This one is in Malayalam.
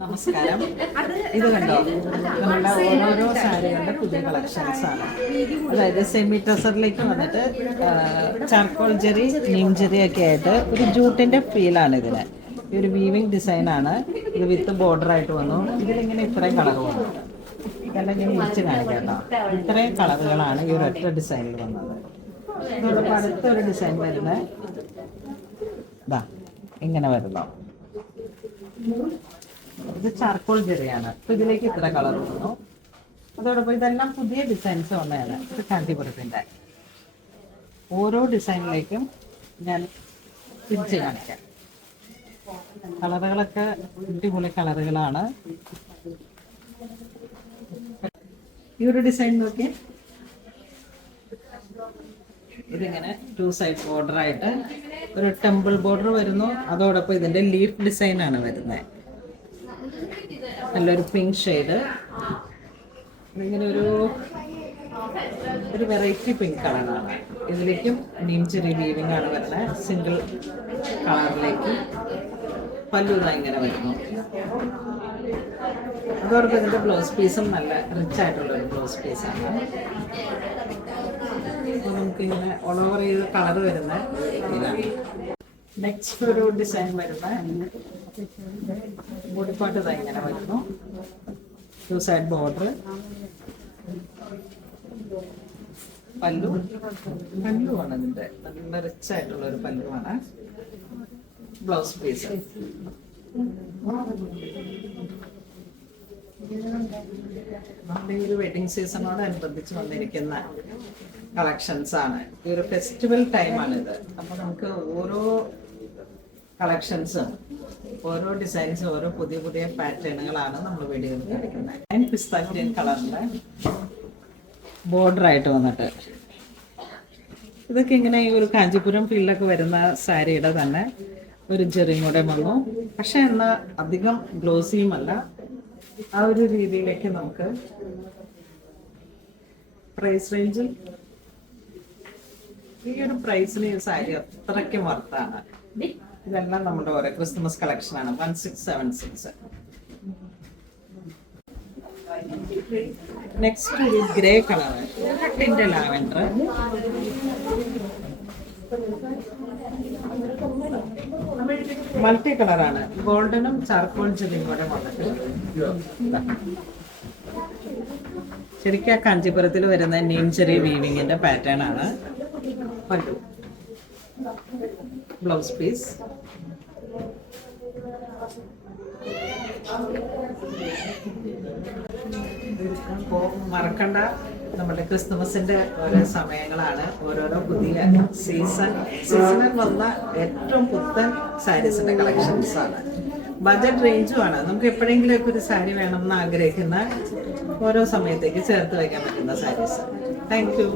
നമസ്കാരം. ഇത് കണ്ടോ, നമ്മളുടെ ഓരോരോ സാരികളുടെ പുതിയ കളക്ഷൻസ് ആണ്. അതായത് സെമി ടസറിലേക്ക് വന്നിട്ട് ചാർക്കോൾ ജെറി, നീം ജെറി ഒക്കെ ആയിട്ട് ഒരു ജൂട്ടിന്റെ ഫീലാണ് ഇതിന്. ഈ ഒരു വീവിങ് ഡിസൈൻ ആണ്. ഇത് വിത്ത് ബോർഡർ ആയിട്ട് വന്നു. ഇതിലിങ്ങനെ ഇത്രയും കളർ വന്നു. ഇതെല്ലാം ഞാൻ വിളിച്ച് കാണിക്കാം കേട്ടോ. ഇത്രയും കളറുകളാണ് ഈ ഒരു ഒറ്റ ഡിസൈനിൽ വന്നത്. ഇതോടൊപ്പം അടുത്തൊരു ഡിസൈൻ വരുന്നത് ഇതാ ഇങ്ങനെ വരുന്നു. ഇത് ചാർക്കോൾ ജെറിയാണ്. അപ്പൊ ഇതിലേക്ക് ഇത്ര കളർ വന്നു. അതോടൊപ്പം ഇതെല്ലാം പുതിയ ഡിസൈൻസ് വന്നതാണ്. ഇത് കാഞ്ചീപുരത്തിന്റെ ഓരോ ഡിസൈനിലേക്കും ഞാൻ തിരിച്ച് കാണിക്കാം. കളറുകളൊക്കെ അടിപൊളി കളറുകളാണ്. ഈ ഒരു ഡിസൈൻ നോക്കി, ഇതിങ്ങനെ 2 സൈഡ് ബോർഡർ ആയിട്ട് ഒരു ടെമ്പിൾ ബോർഡർ വരുന്നു. അതോടൊപ്പം ഇതിന്റെ ലീഫ് ഡിസൈൻ ആണ് വരുന്നത്. നല്ലൊരു പിങ്ക് ഷെയ്ഡ്. ഇങ്ങനെ ഒരു വെറൈറ്റി പിങ്ക് കളറാണ്. ഇതിലേക്കും നീം ചെറിയ വീവിങ് ആണ് വരുന്നത്. സിംഗിൾ കളറിലേക്ക് പല്ലുതാ ഇങ്ങനെ വരുന്നു. അതോടൊപ്പം ഇതിന്റെ ബ്ലൗസ് പീസും നല്ല റിച്ച് ആയിട്ടുള്ള ഒരു ബ്ലൗസ് പീസാണ്. നമുക്കിങ്ങനെ ഓൾ ഓവർ ചെയ്ത് കളർ വരുന്ന ഇതാണ്. നെക്സ്റ്റ് ഒരു ഡിസൈൻ വരുന്ന മുടിപ്പാട്ട് ഇങ്ങനെ വരുന്നു. 2 സൈഡ് ബോർഡർ, പല്ലുവാണ് ഇതിന്റെ. നല്ല റിച്ച് ആയിട്ടുള്ള ഒരു പല്ലുവാണ്. ബ്ലൗസ് പീസ് നമ്മുടെ ഈ ഒരു വെഡിങ് സീസണോട് അനുബന്ധിച്ച് വന്നിരിക്കുന്ന കളക്ഷൻസ് ആണ്. ഈ ഒരു ഫെസ്റ്റിവൽ ടൈമാണിത്. അപ്പൊ നമുക്ക് ഓരോ കളക്ഷൻസും ഓരോ ഡിസൈൻസും ഓരോ പുതിയ പുതിയ പാറ്റേണുകളാണ് നമ്മൾ വീഡിയോയിൽ കാണിക്കുന്നത്. പിസ്ത ഗ്രീൻ കളറിന്റെ ബോർഡർ ആയിട്ട് വന്നിട്ട് ഇതൊക്കെ ഇങ്ങനെ ഈ ഒരു കാഞ്ചീപുരം ഫീൽഡൊക്കെ വരുന്ന സാരിയുടെ തന്നെ ഒരു ജെറിയും കൂടെ വന്നു. പക്ഷെ എന്നാൽ അധികം ഗ്ലോസിയും അല്ല. ആ ഒരു രീതിയിലേക്ക് നമുക്ക് പ്രൈസ് റേഞ്ചിൽ ഈ ഒരു പ്രൈസിന് ഈ സാരി അത്രയ്ക്ക് വർത്താണ്. ഇതെല്ലാം നമ്മുടെ ഓരോ ക്രിസ്മസ് കളക്ഷൻ ആണ്. 1676. നെക്സ്റ്റ് ഒരു ഗ്രേ കളർ, ടിന്റെ ലാവൻഡർ. മൾട്ടി കളറാണ്. ഗോൾഡനും ചാർക്കോൾ ജെറിയും കൂടെ വന്നിട്ട് ശരിക്കും ആ കാഞ്ചീപുരത്തിൽ വരുന്ന നീം ചെറിയ വീവിങ്ങിന്റെ പാറ്റേൺ ആണ്. പല്ലു, ബ്ലൗസ് പീസ്. അപ്പോൾ മറക്കണ്ട, നമ്മുടെ ക്രിസ്തുമസിന്റെ ഓരോ സമയങ്ങളാണ്. ഓരോരോ പുതിയ സീസണിൽ വന്ന ഏറ്റവും പുത്തൻ സാരീസിന്റെ കളക്ഷൻസ് ആണ്. ബജറ്റ് റേഞ്ചും ആണ്. നമുക്ക് എപ്പോഴെങ്കിലുമൊക്കെ ഒരു സാരി വേണമെന്ന് ആഗ്രഹിക്കുന്ന ഓരോ സമയത്തേക്ക് ചേർത്ത് വയ്ക്കാൻ പറ്റുന്ന സാരീസ്. Thank you.